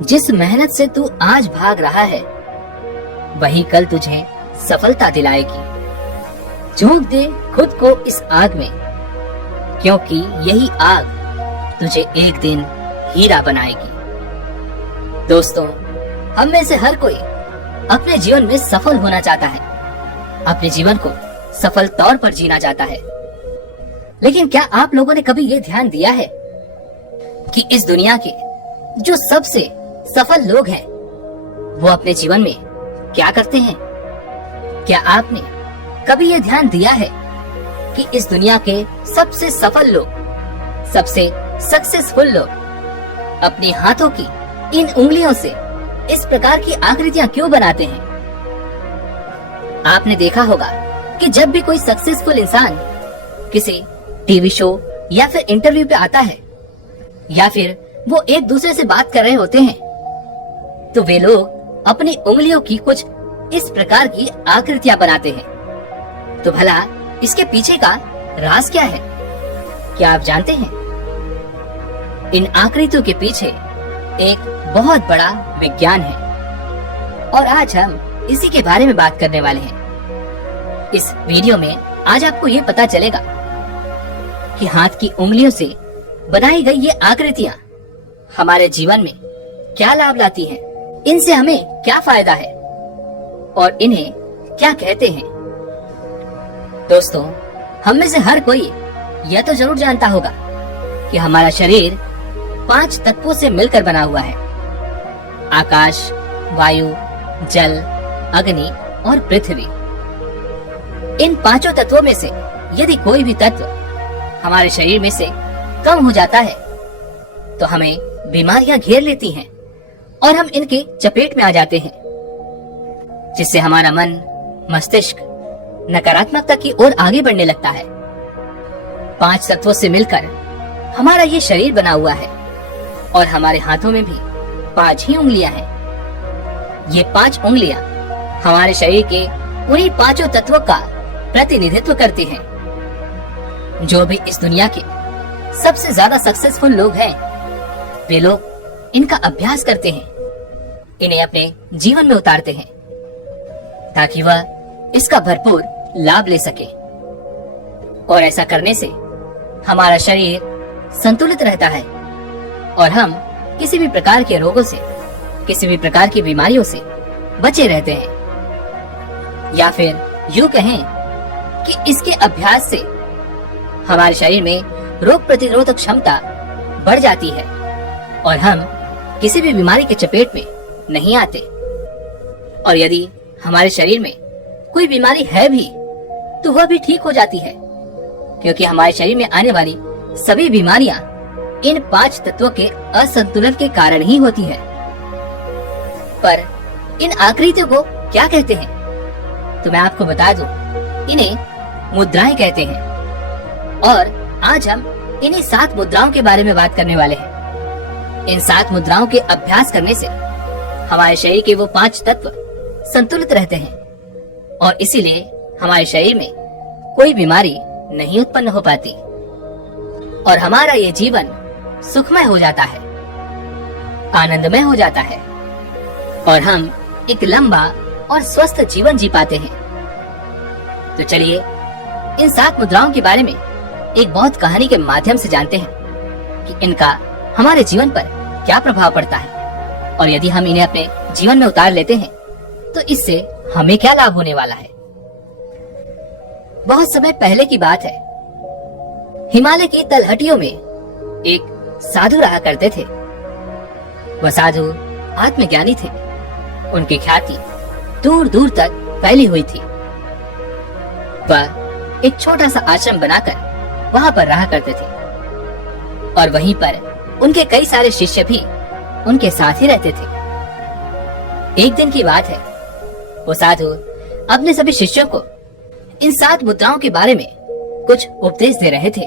जिस मेहनत से तू आज भाग रहा है वही कल तुझे सफलता दिलाएगी। झोंक दे खुद को इस आग में, क्योंकि यही आग तुझे एक दिन हीरा बनाएगी। दोस्तों, हम में से हर कोई अपने जीवन में सफल होना चाहता है, अपने जीवन को सफल तौर पर जीना चाहता है। लेकिन क्या आप लोगों ने कभी ये ध्यान दिया है कि इस दुनिया के जो सबसे सफल लोग हैं वो अपने जीवन में क्या करते हैं? क्या आपने कभी ये ध्यान दिया है कि इस दुनिया के सबसे सफल लोग, सबसे सक्सेसफुल लोग अपने हाथों की इन उंगलियों से इस प्रकार की आकृतियां क्यों बनाते हैं? आपने देखा होगा कि जब भी कोई सक्सेसफुल इंसान किसी टीवी शो या फिर इंटरव्यू पे आता है या फिर वो एक दूसरे से बात कर रहे होते हैं तो वे लोग अपनी उंगलियों की कुछ इस प्रकार की आकृतियां बनाते हैं। तो भला इसके पीछे का राज क्या है? क्या आप जानते हैं? इन आकृतियों के पीछे एक बहुत बड़ा विज्ञान है और आज हम इसी के बारे में बात करने वाले हैं। इस वीडियो में आज आपको ये पता चलेगा कि हाथ की उंगलियों से बनाई गई ये आकृतियां हमारे जीवन में क्या लाभ लाती हैं, इनसे हमें क्या फायदा है और इन्हें क्या कहते हैं। दोस्तों, हम में से हर कोई यह तो जरूर जानता होगा कि हमारा शरीर 5 तत्वों से मिलकर बना हुआ है। आकाश, वायु, जल, अग्नि और पृथ्वी। इन 5 तत्वों में से यदि कोई भी तत्व हमारे शरीर में से कम हो जाता है तो हमें बीमारियां घेर लेती हैं और हम इनके चपेट में आ जाते हैं, जिससे हमारा मन, मस्तिष्क नकारात्मकता की ओर आगे बढ़ने लगता है। 5 तत्वों से मिलकर हमारा ये शरीर बना हुआ है और हमारे हाथों में भी 5 ही उंगलियां हैं। ये 5 उंगलियां हमारे शरीर के उन्हीं 5 तत्वों का प्रतिनिधित्व करती हैं। जो भी इस दुनिया के सबसे ज्यादा सक्सेसफुल लोग हैं वे लोग इनका अभ्यास करते हैं, इन्हें अपने जीवन में उतारते हैं ताकि वह इसका भरपूर लाभ ले सके। और ऐसा करने से हमारा शरीर संतुलित रहता है और हम किसी भी प्रकार के रोगों से, किसी भी प्रकार की बीमारियों से बचे रहते हैं। या फिर यूं कहें कि इसके अभ्यास से हमारे शरीर में रोग प्रतिरोधक क्षमता बढ़ जाती है और हम किसी भी बीमारी के चपेट में नहीं आते। और यदि हमारे शरीर में कोई बीमारी है भी तो वह भी ठीक हो जाती है, क्योंकि हमारे शरीर में आने वाली सभी बीमारियां इन 5 तत्वों के असंतुलन के कारण ही होती है। पर इन आकृतियों को क्या कहते हैं? तो मैं आपको बता दूं, इन्हें मुद्राएं कहते हैं। और आज हम इन्हीं 7 मुद्राओं के बारे में बात करने वाले हैं। इन 7 मुद्राओं के अभ्यास करने से हमारे शरीर के वो 5 तत्व संतुलित रहते हैं और इसीलिए हमारे शरीर में कोई बीमारी नहीं उत्पन्न हो पाती और हमारा ये जीवन सुखमय हो जाता है, आनंदमय हो जाता है और हम एक लंबा और स्वस्थ जीवन जी पाते हैं। तो चलिए इन 7 मुद्राओं के बारे में एक बहुत कहानी के माध्यम से जानते हैं कि इनका हमारे जीवन पर क्या प्रभाव पड़ता है और यदि हम इन्हें अपने जीवन में उतार लेते हैं तो इससे हमें क्या लाभ होने वाला है। बहुत समय पहले की बात है, हिमालय की तलहटियों में एक साधु रहा करते थे। वह साधु आत्मज्ञानी थे। उनकी ख्याति दूर दूर तक फैली हुई थी। वह एक छोटा सा आश्रम बनाकर वहां पर रहा करते थे और वहीं पर उनके कई सारे शिष्य भी उनके साथ ही रहते थे। एक दिन की बात है, वो साधु अपने सभी शिष्यों को इन 7 मुद्राओं के बारे में कुछ उपदेश दे रहे थे।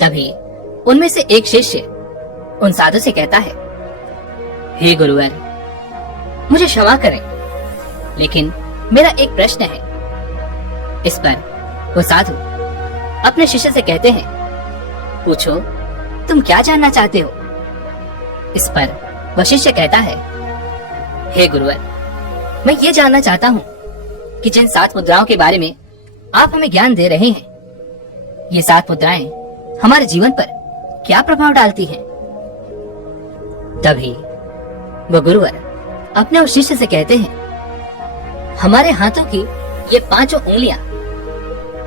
तभी उनमें से एक शिष्य उन साधु से कहता है, हे गुरुवर, मुझे क्षमा करें, लेकिन मेरा एक प्रश्न है। इस पर वो साधु अपने शिष्य से कहते हैं, पूछो, तुम क्या जानना चाहते हो? इस पर वशिष्ठ कहता है, हे गुरुवर, मैं ये जानना चाहता हूँ कि जिन 7 मुद्राओं के बारे में आप हमें ज्ञान दे रहे हैं, ये 7 मुद्राएं हमारे जीवन पर क्या प्रभाव डालती हैं? तभी वो गुरुवर अपने उस शिष्य से कहते हैं, हमारे हाथों की ये 5 उंगलियां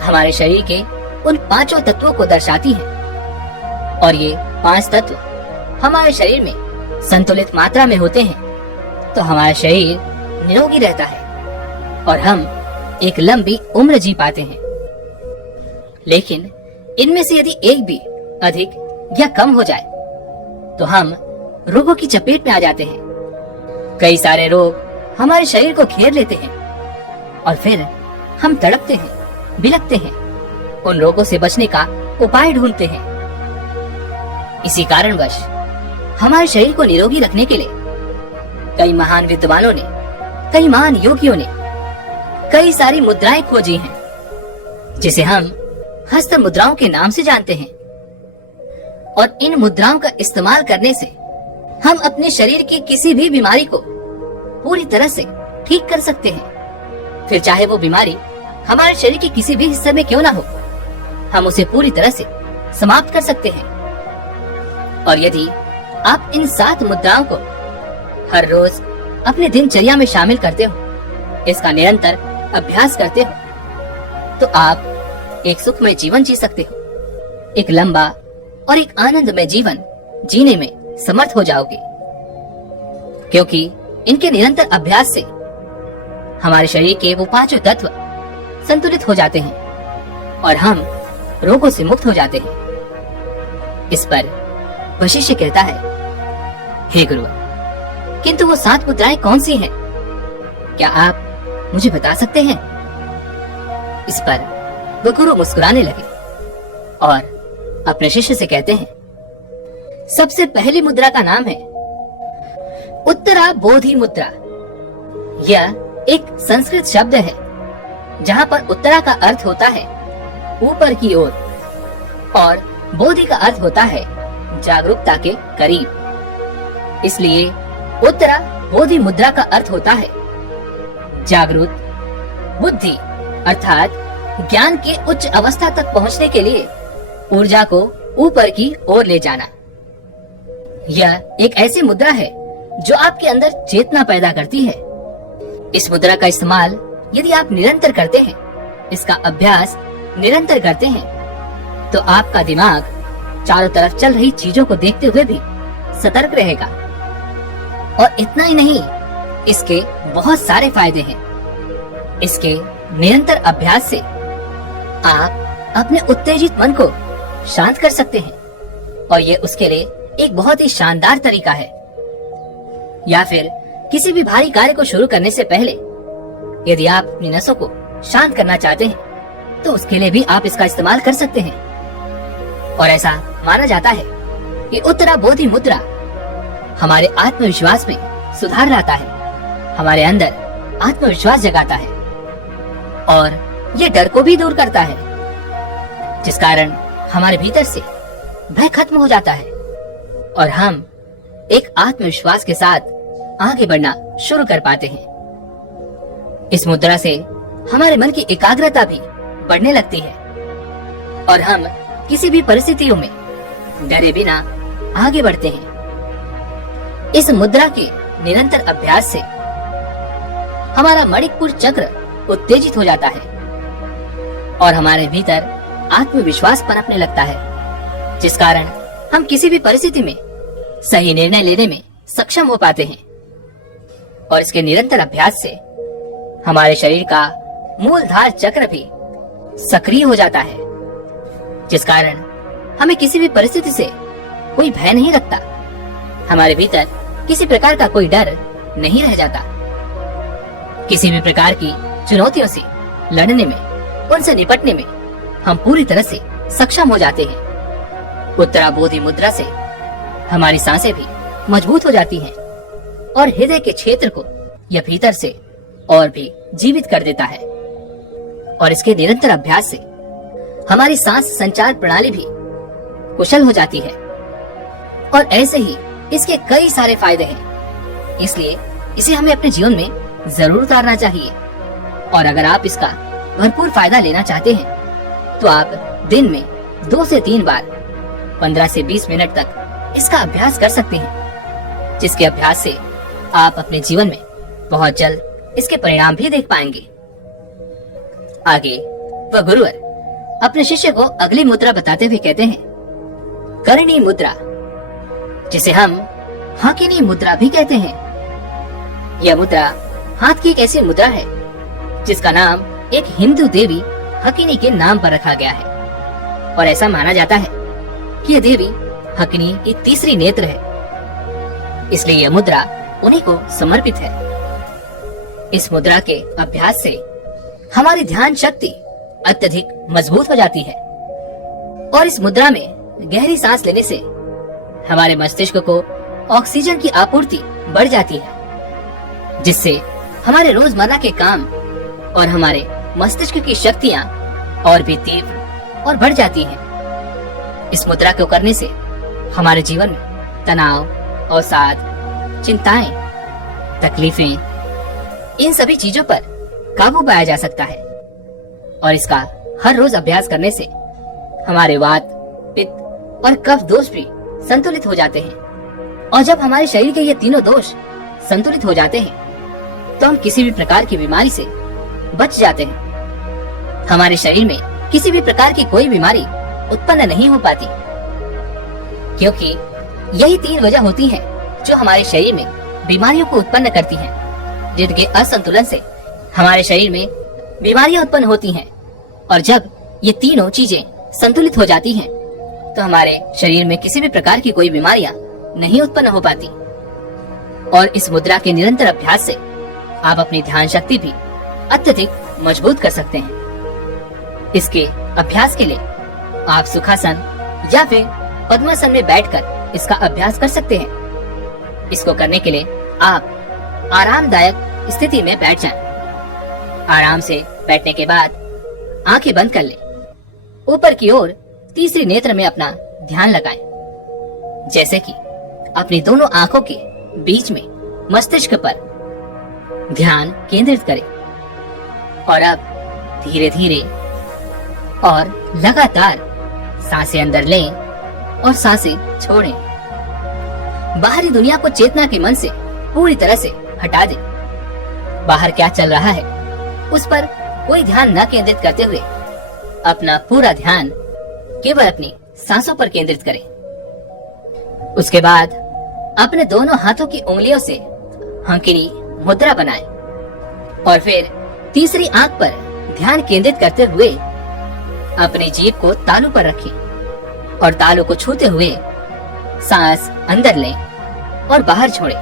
हमारे शरीर के उन 5 तत्वों को दर्शाती हैं, और ये 5 तत्व हमारे शरीर में संतुलित मात्रा में होते हैं तो हमारा शरीर निरोगी रहता है और हम एक लंबी उम्र जी पाते हैं। लेकिन इनमें से यदि एक भी अधिक या कम हो जाए तो हम रोगों की चपेट में आ जाते हैं। कई सारे रोग हमारे शरीर को घेर लेते हैं और फिर हम तड़पते हैं, बिलखते हैं, उन रोगों से बचने का उपाय ढूंढते हैं। इसी कारणवश हमारे शरीर को निरोगी रखने के लिए कई महान विद्वानों ने, कई महान योगियों ने कई सारी मुद्राएं खोजी हैं, जिसे हम हस्त मुद्राओं के नाम से जानते हैं। और इन मुद्राओं का इस्तेमाल करने से हम अपने शरीर की किसी भी बीमारी को पूरी तरह से ठीक कर सकते हैं। फिर चाहे वो बीमारी हमारे शरीर के किसी भी हिस्से में क्यों ना हो, हम उसे पूरी तरह से समाप्त कर सकते हैं। और यदि आप इन 7 मुद्राओं को हर रोज अपने दिनचर्या में शामिल करते हो, इसका निरंतर अभ्यास करते हो, तो आप एक सुखमय जीवन जी सकते हो, एक लंबा और एक आनंदमय जीवन जीने में समर्थ हो जाओगे। क्योंकि इनके निरंतर अभ्यास से हमारे शरीर के वो 5 तत्व संतुलित हो जाते हैं और हम रोगों से मुक्त हो जाते हैं। इस पर वशिष्ठ कहता है, हे गुरुवर, किंतु वो 7 मुद्राएं कौन सी हैं? क्या आप मुझे बता सकते हैं? इस पर वो गुरु मुस्कुराने लगे और अपने शिष्य से कहते हैं, सबसे पहली मुद्रा का नाम है उत्तरा बोधि मुद्रा। यह एक संस्कृत शब्द है जहाँ पर उत्तरा का अर्थ होता है ऊपर की ओर और बोधि का अर्थ होता है जागरूकता के करीब। इसलिए उत्तरा बोधि मुद्रा का अर्थ होता है जागरूक बुद्धि, अर्थात ज्ञान के उच्च अवस्था तक पहुंचने के लिए ऊर्जा को ऊपर की ओर ले जाना। यह एक ऐसी मुद्रा है जो आपके अंदर चेतना पैदा करती है। इस मुद्रा का इस्तेमाल यदि आप निरंतर करते हैं, इसका अभ्यास निरंतर करते हैं, तो आपका दिमाग चारों तरफ चल रही चीजों को देखते हुए भी सतर्क रहेगा। और इतना ही नहीं, इसके बहुत सारे फायदे हैं। इसके निरंतर अभ्यास से आप अपने उत्तेजित मन को शांत कर सकते हैं और ये उसके लिए एक बहुत ही शानदार तरीका है। या फिर किसी भी भारी कार्य को शुरू करने से पहले यदि आप अपनी नसों को शांत करना चाहते हैं तो उसके लिए भी आप इसका इस्तेमाल कर सकते हैं। और ऐसा माना जाता है कि उत्तरा बोधि मुद्रा हमारे आत्मविश्वास में सुधार लाता है, हमारे अंदर आत्मविश्वास जगाता है और ये डर को भी दूर करता है, जिस कारण हमारे भीतर से भय खत्म हो जाता है और हम एक आत्मविश्वास के साथ आगे बढ़ना शुरू कर पाते हैं। इस मुद्रा से हमारे मन की एकाग्रता भी बढ़ने लगती है और हम किसी भी परिस्थितियों में डरे बिना आगे बढ़ते हैं। इस मुद्रा के निरंतर अभ्यास से हमारा मणिपुर चक्र उत्तेजित हो जाता है और हमारे भीतर आत्मविश्वास पनपने लगता है, जिस कारण हम किसी भी परिस्थिति में सही निर्णय लेने में सक्षम हो पाते हैं। और इसके निरंतर अभ्यास से हमारे शरीर का मूलधार चक्र भी सक्रिय हो जाता है, जिस कारण हमें किसी भी परिस्थिति से कोई भय नहीं लगता। हमारे भीतर किसी प्रकार का कोई डर नहीं रह जाता। किसी भी प्रकार की चुनौतियों से लड़ने में, उनसे निपटने में हम पूरी तरह से सक्षम हो जाते हैं। उत्तरा बोधि मुद्रा से हमारी सांसें भी मजबूत हो जाती हैं और हृदय के क्षेत्र को यह भीतर से और भी जीवित कर देता है। और इसके निरंतर अभ्यास से हमारी सांस संचार प्रणाली भी कुशल हो जाती है और ऐसे ही इसके कई सारे फायदे हैं, इसलिए इसे हमें अपने जीवन में जरूर उतारना चाहिए। और अगर आप इसका भरपूर फायदा लेना चाहते हैं तो आप दिन में 2 से 3 बार 15 से 20 मिनट तक इसका अभ्यास कर सकते हैं, जिसके अभ्यास से आप अपने जीवन में बहुत जल्द इसके परिणाम भी देख पाएंगे। आगे वह गुरुवर अपने शिष्य को अगली मुद्रा बताते हुए कहते हैं, करणी मुद्रा, जिसे हम हाकिनी मुद्रा भी कहते हैं। यह मुद्रा हाथ की एक ऐसी मुद्रा है जिसका नाम एक हिंदू देवी हकिनी के नाम पर रखा गया है, और ऐसा माना जाता है कि यह देवी हकिनी की तीसरी नेत्र है, इसलिए यह मुद्रा उन्हीं को समर्पित है। इस मुद्रा के अभ्यास से हमारी ध्यान शक्ति अत्यधिक मजबूत हो जाती है, और इस मुद्रा में गहरी सांस लेने से हमारे मस्तिष्क को ऑक्सीजन की आपूर्ति बढ़ जाती है, जिससे हमारे रोजमर्रा के काम और हमारे मस्तिष्क की शक्तियाँ और भी तीव्र और बढ़ जाती हैं। इस मुद्रा को करने से हमारे जीवन में तनाव, अवसाद, चिंताएं, तकलीफें, इन सभी चीजों पर काबू पाया जा सकता है। और इसका हर रोज अभ्यास करने से हमारे वात, पित्त और कफ दोष भी संतुलित हो जाते हैं। और जब हमारे शरीर के ये तीनों दोष संतुलित हो जाते हैं तो हम किसी भी प्रकार की बीमारी से बच जाते हैं। हमारे शरीर में किसी भी प्रकार की कोई बीमारी उत्पन्न नहीं हो पाती, क्योंकि यही 3 वजह होती हैं जो हमारे शरीर में बीमारियों को उत्पन्न करती हैं, जिनके असंतुलन से हमारे शरीर में बीमारियां उत्पन्न होती हैं। और जब ये तीनों चीजें संतुलित हो जाती हैं तो हमारे शरीर में किसी भी प्रकार की कोई बीमारियां नहीं उत्पन्न हो पाती। और इस मुद्रा के निरंतर अभ्यास से आप अपनी ध्यान शक्ति भी अत्यधिक मजबूत कर सकते हैं। इसके अभ्यास के लिए आप सुखासन या फिर पद्मासन में बैठकर इसका अभ्यास कर सकते हैं। इसको करने के लिए आप आरामदायक स्थिति में बैठ जाएं। आराम से बैठने के बाद आंखें बंद कर लें। ऊपर की ओर तीसरी नेत्र में अपना ध्यान लगाएं, जैसे कि अपनी दोनों आंखों के बीच में मस्तिष्क पर ध्यान केंद्रित करें। और अब धीरे धीरे और लगातार सांसें अंदर लें और सांसें छोड़ें। बाहरी दुनिया को चेतना के मन से पूरी तरह से हटा दें। बाहर क्या चल रहा है उस पर कोई ध्यान न केंद्रित करते हुए अपना पूरा ध्यान केवल अपनी सांसों पर केंद्रित करें। उसके बाद अपने दोनों हाथों की उंगलियों से हंकिनी मुद्रा बनाएं और फिर तीसरी आंख पर ध्यान केंद्रित करते हुए अपनी जीभ को तालू पर रखें और तालू को छूते हुए सांस अंदर लें और बाहर छोड़ें।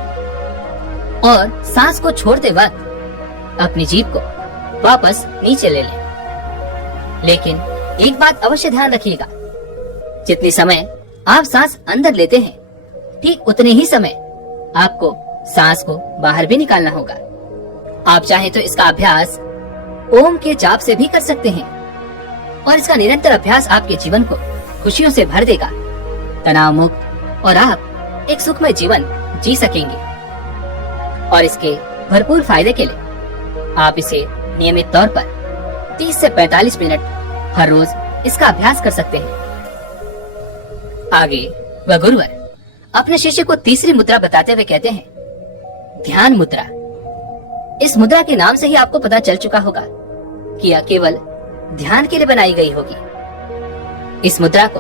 और सांस को छोड़ते वक्त अपनी जीभ को वापस नीचे ले लें। लेकिन एक बात अवश्य ध्यान रखिएगा, जितनी समय आप सांस अंदर लेते हैं ठीक उतने ही समय आपको सांस को बाहर भी निकालना होगा। आप चाहें तो इसका अभ्यास ओम के जाप से भी कर सकते हैं, और इसका निरंतर अभ्यास आपके जीवन को खुशियों से भर देगा, तनाव मुक्त, और आप एक सुखमय जीवन जी सकेंगे। और इसके भरपूर फायदे के लिए आप इसे नियमित तौर पर 30 से 45 मिनट हर रोज इसका अभ्यास कर सकते हैं। आगे वह गुरुवर अपने शिष्य को तीसरी मुद्रा बताते हुए कहते हैं, ध्यान मुद्रा। इस मुद्रा के नाम से ही आपको पता चल चुका होगा कि यह केवल ध्यान के लिए बनाई गई होगी। इस मुद्रा को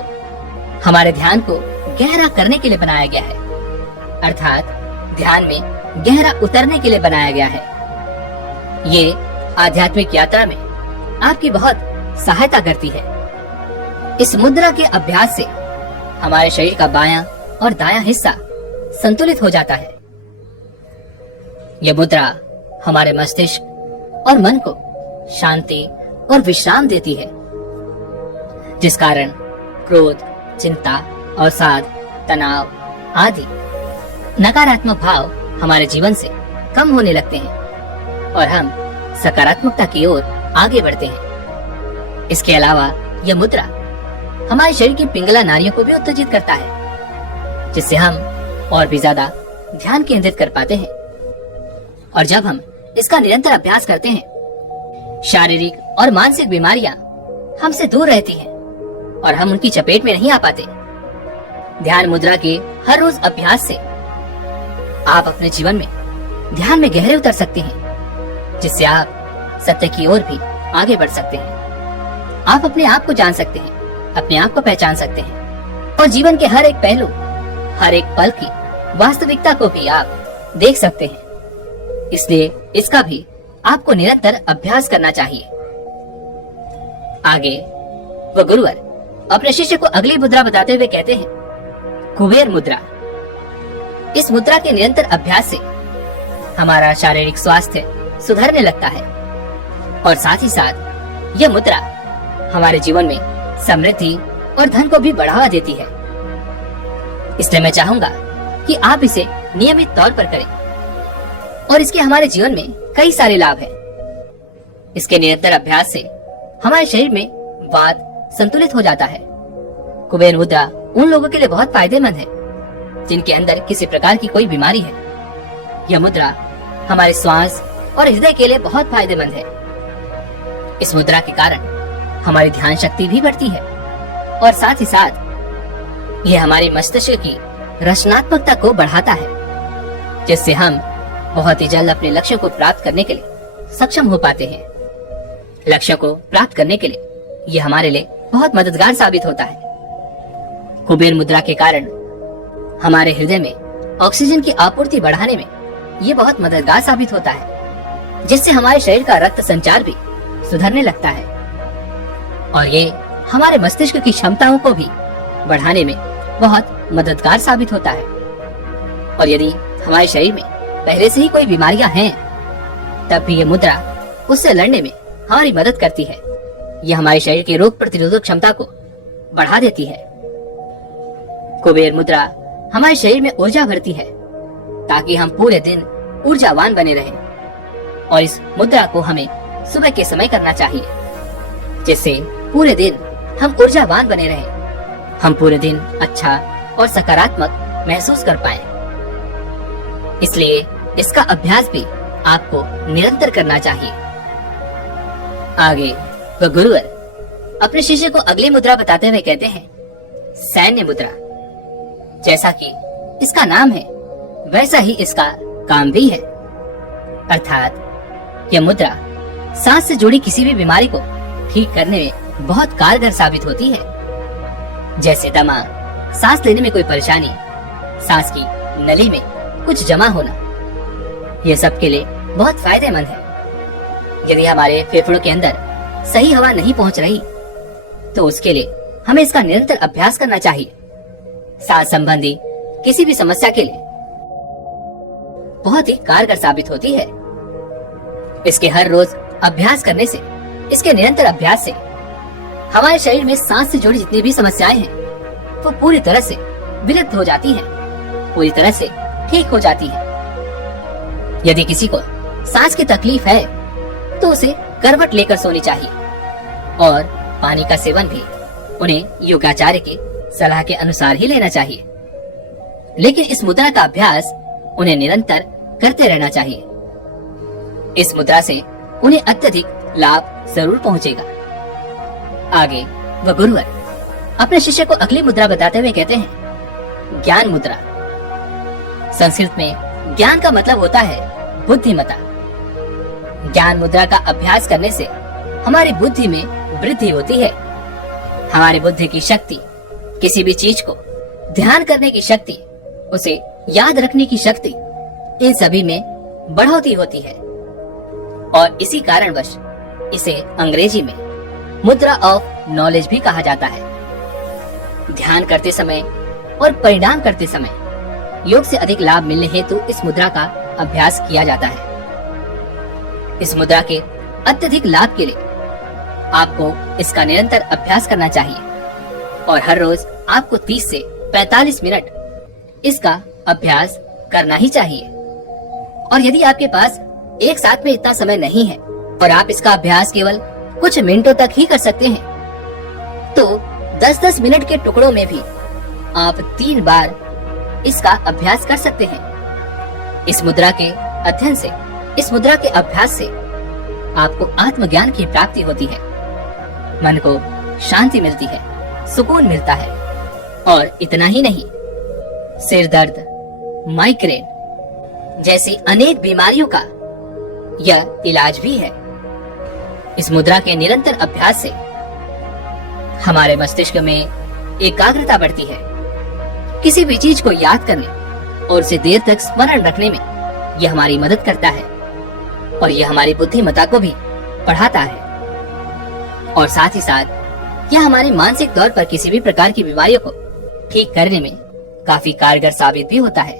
हमारे ध्यान को गहरा करने के लिए बनाया गया है, अर्थात ध्यान में गहरा उतरने के लिए बनाया गया है। ये आध्यात्मिक यात्रा में आपकी बहुत सहायता करती है। इस मुद्रा के अभ्यास से हमारे शरीर का बायां और दायां हिस्सा संतुलित हो जाता है। यह मुद्रा हमारे मस्तिष्क और मन को शांति और विश्राम देती है, जिस कारण क्रोध, चिंता, अवसाद, तनाव आदि नकारात्मक भाव हमारे जीवन से कम होने लगते हैं और हम सकारात्मकता की ओर आगे बढ़ते हैं। इसके अलावा यह मुद्रा हमारे शरीर की पिंगला नाड़ियों को भी उत्तेजित करता है, जिससे हम और भी ज्यादा ध्यान केंद्रित कर पाते हैं। और जब हम इसका निरंतर अभ्यास करते हैं, शारीरिक और मानसिक बीमारियां हमसे दूर रहती हैं और हम उनकी चपेट में नहीं आ पाते। ध्यान मुद्रा के हर रोज अभ्यास से आप अपने जीवन में ध्यान में गहरे उतर सकते हैं, जिससे आप सत्य की ओर भी आगे बढ़ सकते हैं। आप अपने आप को जान सकते हैं, अपने आप को पहचान सकते हैं और जीवन के हर एक पहलू, हर एक पल की वास्तविकता को भी आप देख सकते हैं। इसलिए इसका भी आपको निरंतर अभ्यास करना चाहिए। आगे वह गुरुवर अपने शिष्य को अगली मुद्रा बताते हुए कहते हैं, कुबेर मुद्रा। इस मुद्रा के निरंतर अभ्यास से हमारा शारीरिक स्वास्थ्य सुधरने लगता है और साथ ही साथ यह मुद्रा हमारे जीवन में समृद्धि और धन को भी बढ़ावा देती है। इसलिए मैं चाहूंगा कि आप इसे नियमित तौर पर करें और इसके हमारे जीवन में कई सारे लाभ हैं। इसके निरंतर अभ्यास से हमारे शरीर में वात संतुलित हो जाता है। कुबेर मुद्रा उन लोगों के लिए बहुत फायदेमंद है जिनके अंदर किसी प्रकार की कोई बीमारी है। यह मुद्रा हमारे श्वास और हृदय के लिए बहुत फायदेमंद है। इस मुद्रा के कारण हमारी ध्यान शक्ति भी बढ़ती है और साथ ही साथ यह हमारी मस्तिष्क की रचनात्मकता को बढ़ाता है, जिससे हम बहुत ही जल्द अपने लक्ष्य को प्राप्त करने के लिए सक्षम हो पाते हैं। लक्ष्य को प्राप्त करने के लिए यह हमारे लिए बहुत मददगार साबित होता है। कुबेर मुद्रा के कारण हमारे हृदय में ऑक्सीजन की आपूर्ति बढ़ाने में ये बहुत मददगार साबित होता है, जिससे हमारे शरीर का रक्त संचार भी सुधरने लगता है और ये हमारे मस्तिष्क की क्षमताओं को भी बढ़ाने में बहुत मददगार साबित होता है। और यदि हमारे शरीर में पहले से ही कोई बीमारियां हैं, तब भी ये मुद्रा उससे लड़ने में हमारी मदद करती है। यह हमारे शरीर के रोग प्रतिरोधक क्षमता को बढ़ा देती है। कुबेर मुद्रा हमारे शरीर में ऊर्जा भरती है ताकि हम पूरे दिन ऊर्जावान बने रहें। और इस मुद्रा को हमें सुबह के समय करना चाहिए, जिससे पूरे दिन हम ऊर्जावान बने रहें। हम पूरे दिन अच्छा और सकारात्मक महसूस कर पाएं। इसलिए इसका अभ्यास भी आपको निरंतर करना चाहिए। आगे वह गुरुवर अपने शिष्य को अगली मुद्रा बताते हुए कहते हैं, सैन्य मुद्रा। जैसा कि इसका नाम है, वैसा ही इसका काम भी है। अर्थात यह मुद्रा सांस से जुड़ी किसी भी बीमारी को ठीक करने में बहुत कारगर साबित होती है। जैसे दमा, सांस लेने में कोई परेशानी, सांस की नली में कुछ जमा होना, यह सब के लिए बहुत फायदेमंद है। यदि हमारे फेफड़ों के अंदर सही हवा नहीं पहुंच रही, तो उसके लिए हमें इसका निरंतर अभ्यास करना चाहिए। सांस संबंधी किसी भी समस्या के लिए बहुत ही कारगर साबित होती है। इसके हर रोज अभ्यास करने से, इसके निरंतर अभ्यास से हमारे शरीर में सांस से जुड़ी जितनी भी समस्याएं हैं, वो पूरी तरह से विलुप्त हो जाती हैं, पूरी तरह से ठीक हो जाती हैं। यदि किसी को सांस की तकलीफ है, तो उसे करवट लेकर सोनी चाहिए और पानी का सेवन भी उन्हें योगाचार्य के सलाह के अनुसार ही लेना चाहिए। लेकिन इस मुद्रा का अभ्यास उन्हें निरंतर करते रहना चाहिए। इस मुद्रा से उन्हें अत्यधिक लाभ जरूर पहुंचेगा। आगे वह गुरुवर अपने शिष्य को अगली मुद्रा बताते हुए कहते हैं, ज्ञान मुद्रा। संस्कृत में ज्ञान का मतलब होता है बुद्धिमता। ज्ञान मुद्रा का अभ्यास करने से हमारी बुद्धि में वृद्धि होती है। हमारी बुद्धि की शक्ति, किसी भी चीज को ध्यान करने की शक्ति, उसे याद रखने की शक्ति, इन सभी में बढ़ोतरी होती है। और इसी कारणवश इसे अंग्रेजी में मुद्रा ऑफ नॉलेज भी कहा जाता है। ध्यान करते समय और परिणाम करते समय योग से अधिक लाभ मिलने हेतु इस मुद्रा का अभ्यास किया जाता है। इस मुद्रा के अत्यधिक लाभ के लिए आपको इसका निरंतर अभ्यास करना चाहिए और हर रोज आपको 30 से 45 मिनट इसका अभ्यास करना ही चाहिए। और यदि आपके पास एक साथ में इतना समय नहीं है और आप इसका अभ्यास केवल कुछ मिनटों तक ही कर सकते हैं, तो 10-10 मिनट के टुकड़ों में भी आप 3 बार इसका अभ्यास कर सकते हैं। इस मुद्रा के अध्ययन से, इस मुद्रा के अभ्यास से आपको आत्मज्ञान की प्राप्ति होती है, मन को शांति मिलती है, सुकून मिलता है। और इतना ही नहीं, सिर दर्द, माइग्रेन जैसी अनेक बीमारियों का यह इलाज भी है। इस मुद्रा के निरंतर अभ्यास से हमारे मस्तिष्क में एकाग्रता बढ़ती है। किसी भी चीज को याद करने और उसे देर तक स्मरण रखने में यह हमारी मदद करता है और यह हमारी बुद्धिमत्ता को भी बढ़ाता है। और साथ ही साथ यह हमारे मानसिक तौर पर किसी भी प्रकार की बीमारियों को ठीक करने में काफी कारगर साबित भी होता है।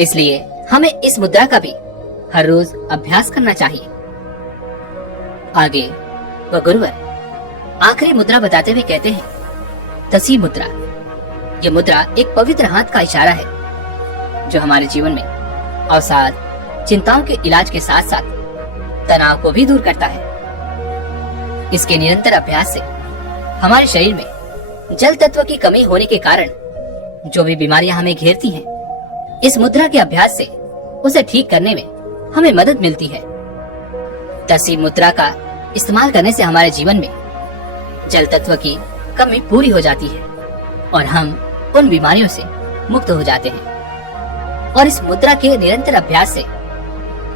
इसलिए हमें इस मुद्रा का भी हर रोज अभ्यास करना चाहिए। आगे वह गुरुवर आखिरी मुद्रा बताते हुए कहते हैं, तसी मुद्रा। यह मुद्रा एक पवित्र हाथ का इशारा है जो हमारे जीवन में अवसाद, चिंताओं के इलाज के साथ साथ तनाव को भी दूर करता है। इसके निरंतर अभ्यास से हमारे शरीर में जल तत्व की कमी होने के कारण जो भी बीमारियां हमें घेरती हैं, इस मुद्रा के अभ्यास से उसे ठीक करने में हमें मदद मिलती है। तसी मुद्रा का इस्तेमाल करने से हमारे जीवन में जल तत्व की कमी पूरी हो जाती है और हम उन बीमारियों से मुक्त हो जाते हैं। और इस मुद्रा के निरंतर अभ्यास से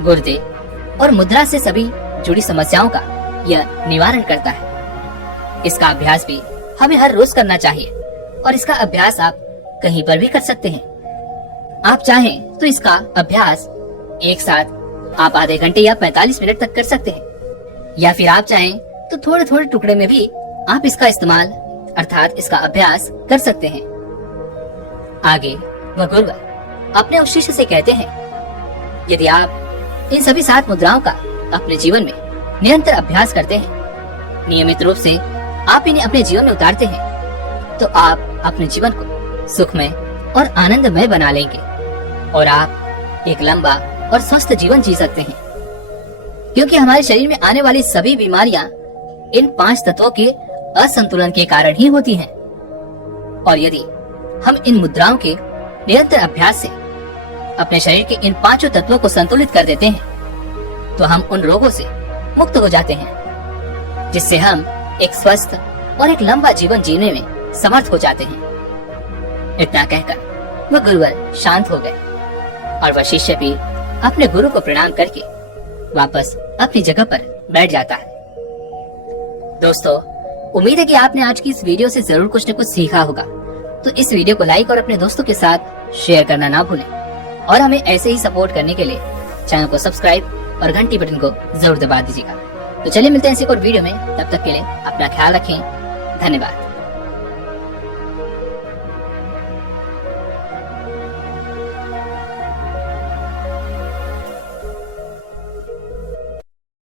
गुर्दे और मुद्रा से सभी जुड़ी समस्याओं का यह निवारण करता है। इसका अभ्यास भी हमें हर रोज करना चाहिए और इसका अभ्यास आप कहीं पर भी कर सकते हैं। आप चाहें तो इसका अभ्यास एक साथ आप आधे घंटे या 45 मिनट तक कर सकते हैं, या फिर आप चाहें तो थोड़े थोड़े टुकड़े में भी आप इसका इस्तेमाल अर्थात इसका अभ्यास कर सकते हैं। आगे वह गुरुवर अपने उस शिष्य से कहते हैं, यदि आप इन सभी 7 मुद्राओं का अपने जीवन में निरंतर अभ्यास करते हैं, नियमित रूप से आप इन्हें अपने जीवन में उतारते हैं, तो आप अपने जीवन को सुखमय और आनंदमय बना लेंगे और आप एक लंबा और स्वस्थ जीवन जी सकते हैं। क्योंकि हमारे शरीर में आने वाली सभी बीमारियां इन 5 तत्वों के असंतुलन के कारण ही होती हैं। और यदि हम इन मुद्राओं के निरंतर अभ्यास से अपने शरीर के इन 5 तत्वों को संतुलित कर देते हैं, तो हम उन रोगों से मुक्त हो जाते हैं, जिससे हम एक स्वस्थ और एक लंबा जीवन जीने में समर्थ हो जाते हैं। इतना कहकर वह गुरुवर शांत हो गए और वह शिष्य भी अपने गुरु को प्रणाम करके वापस अपनी जगह पर बैठ जाता है। दोस्तों, उम्मीद है कि आपने आज की इस वीडियो से जरूर कुछ न कुछ सीखा होगा। तो इस वीडियो को लाइक और अपने दोस्तों के साथ शेयर करना ना भूलें और हमें ऐसे ही सपोर्ट करने के लिए चैनल को सब्सक्राइब और घंटी बटन को जरूर दबा दीजिएगा। तो चलिए मिलते हैं इसी और वीडियो में, तब तक के लिए अपना ख्याल रखें। धन्यवाद।